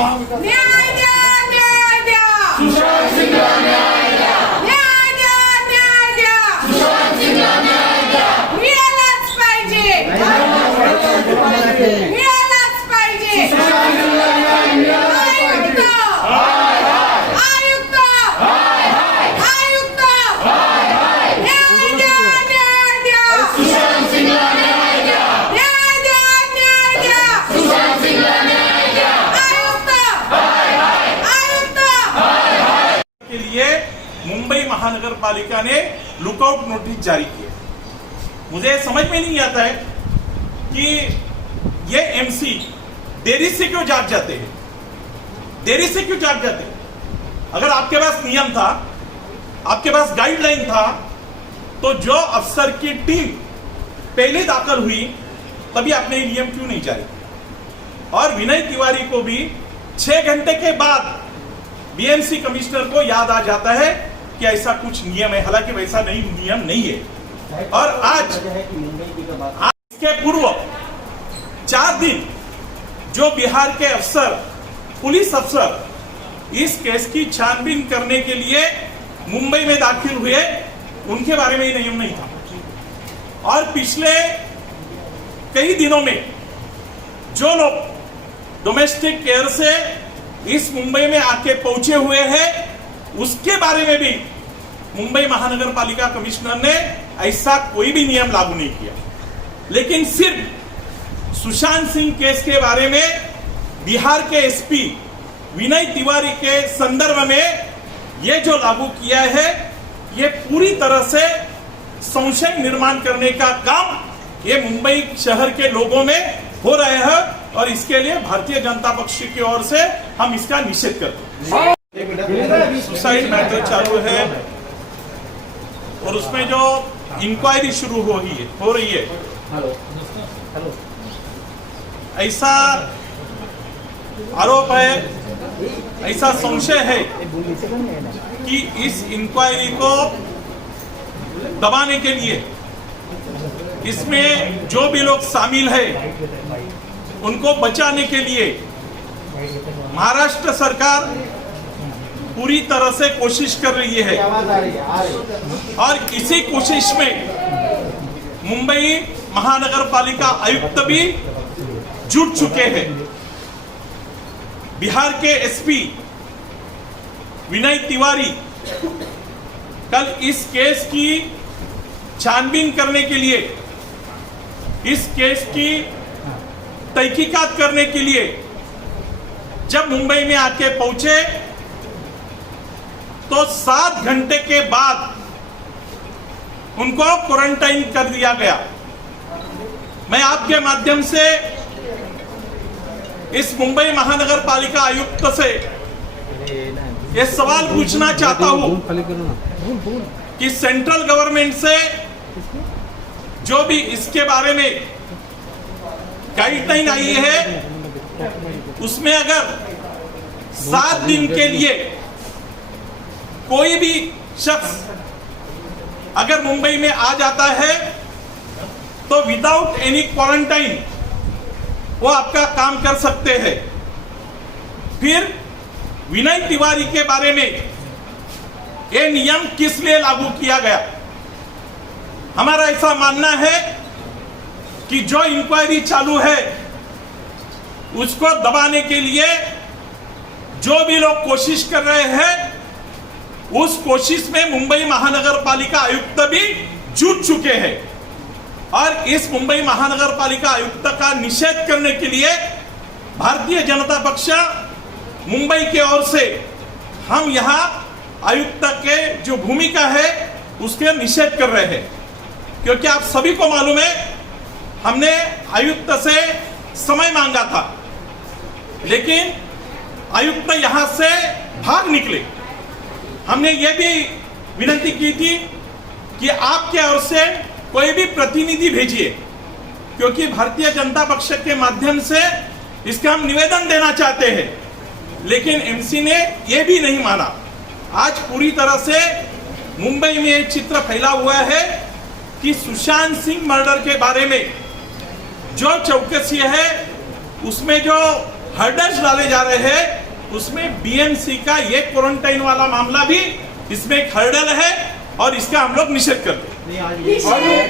आयुक्त न्याय द्या, न्याय द्या. सुशांत सिंगला न्याय द्या. न्याय द्या, न्याय द्या. सुशांत सिंगला न्याय द्या. मिळालाच पाहिजे. मिळालाच पाहिजे. सुशांत सिंगला न्याय मिळाला आयुक्त आयुक्त आयुक्त न्याय द्या, न्याय द्या. सुशांत सिंगला न्याय द्या. न्याय द्या, न्याय द्या. सुशांत सिंगला न्याय द्या. आयुक्त आयुक्त के लिए मुंबई महानगर पालिका ने लुकआउट नोटिस जारी की है। मुझे समझ में नहीं आता है कि ये एमसी देरी से क्यों जाग जाते हैं, देरी से क्यों जाग जाते हैं। अगर आपके पास नियम था, आपके पास गाइडलाइन था, तो जो अफसर की टीम पहले दाखिल हुई तभी आपने ये नियम क्यों नहीं जारी किया। और विनय तिवारी को भी 6 घंटे के बाद बीएमसी कमिश्नर को याद आ जाता है कि ऐसा कुछ नियम है, हालांकि वैसा नहीं नियम नहीं है। और आज इसके पूर्व 4 दिन जो बिहार के अफसर, पुलिस अफसर इस केस की छानबीन करने के लिए मुंबई में दाखिल हुए, उनके बारे में ये नियम नहीं था। और पिछले कई दिनों में जो लोग डोमेस्टिक केयर से इस मुंबई में आके पहुंचे हुए हैं, उसके बारे में भी मुंबई महानगर पालिका कमिश्नर ने ऐसा कोई भी नियम लागू नहीं किया। लेकिन सिर्फ सुशांत सिंह केस के बारे में बिहार के एसपी विनय तिवारी के संदर्भ में ये जो लागू किया है, ये पूरी तरह से संशय निर्माण करने का काम ये मुंबई शहर के लोगों में हो रहे हैं। और इसके लिए भारतीय जनता पक्ष की ओर से हम इसका निषेध करते हैं। सुसाइड मैटर चालू है और उसमें जो इंक्वायरी शुरू हो रही है, ऐसा आरोप है, ऐसा संशय है कि इस इंक्वायरी को दबाने के लिए इसमें जो भी लोग शामिल है उनको बचाने के लिए महाराष्ट्र सरकार पूरी तरह से कोशिश कर रही है। और इसी कोशिश में मुंबई महानगर पालिका आयुक्त भी जुट चुके हैं। बिहार के एसपी विनय तिवारी कल इस केस की छानबीन करने के लिए, इस केस की तहकीकात करने के लिए जब मुंबई में आके पहुंचे तो 7 घंटे के बाद उनको क्वारंटाइन कर दिया गया। मैं आपके माध्यम से इस मुंबई महानगर पालिका आयुक्त से यह सवाल पूछना चाहता हूं कि सेंट्रल गवर्नमेंट से जो भी इसके बारे में गाइडलाइन आई है, उसमें अगर 7 दिन के लिए कोई भी शख्स अगर मुंबई में आ जाता है तो विदाउट एनी क्वारंटाइन वो आपका काम कर सकते हैं। फिर विनय तिवारी के बारे में ये नियम किस लिए लागू किया गया। हमारा ऐसा मानना है कि जो इंक्वायरी चालू है उसको दबाने के लिए जो भी लोग कोशिश कर रहे हैं, उस कोशिश में मुंबई महानगर पालिका आयुक्त भी जुट चुके हैं। और इस मुंबई महानगर पालिका आयुक्त का निषेध करने के लिए भारतीय जनता पक्ष मुंबई की ओर से हम यहां आयुक्त के जो भूमिका है उसके निषेध कर रहे हैं। क्योंकि आप सभी को मालूम है, हमने आयुक्त से समय मांगा था, लेकिन आयुक्त यहां से भाग निकले। हमने ये भी विनती की थी कि आपके ओर से कोई भी प्रतिनिधि भेजिए, क्योंकि भारतीय जनता पक्ष के माध्यम से इसका हम निवेदन देना चाहते हैं। लेकिन एमसी ने यह भी नहीं माना। आज पूरी तरह से मुंबई में एक चित्र फैला हुआ है कि सुशांत सिंह मर्डर के बारे में जो चौकसी है उसमें जो हर्डल्स डाले जा रहे हैं उसमें बीएमसी का ये क्वारंटाइन वाला मामला भी इसमें एक हर्डल है और इसका हम लोग निषेध करते हैं। निषेध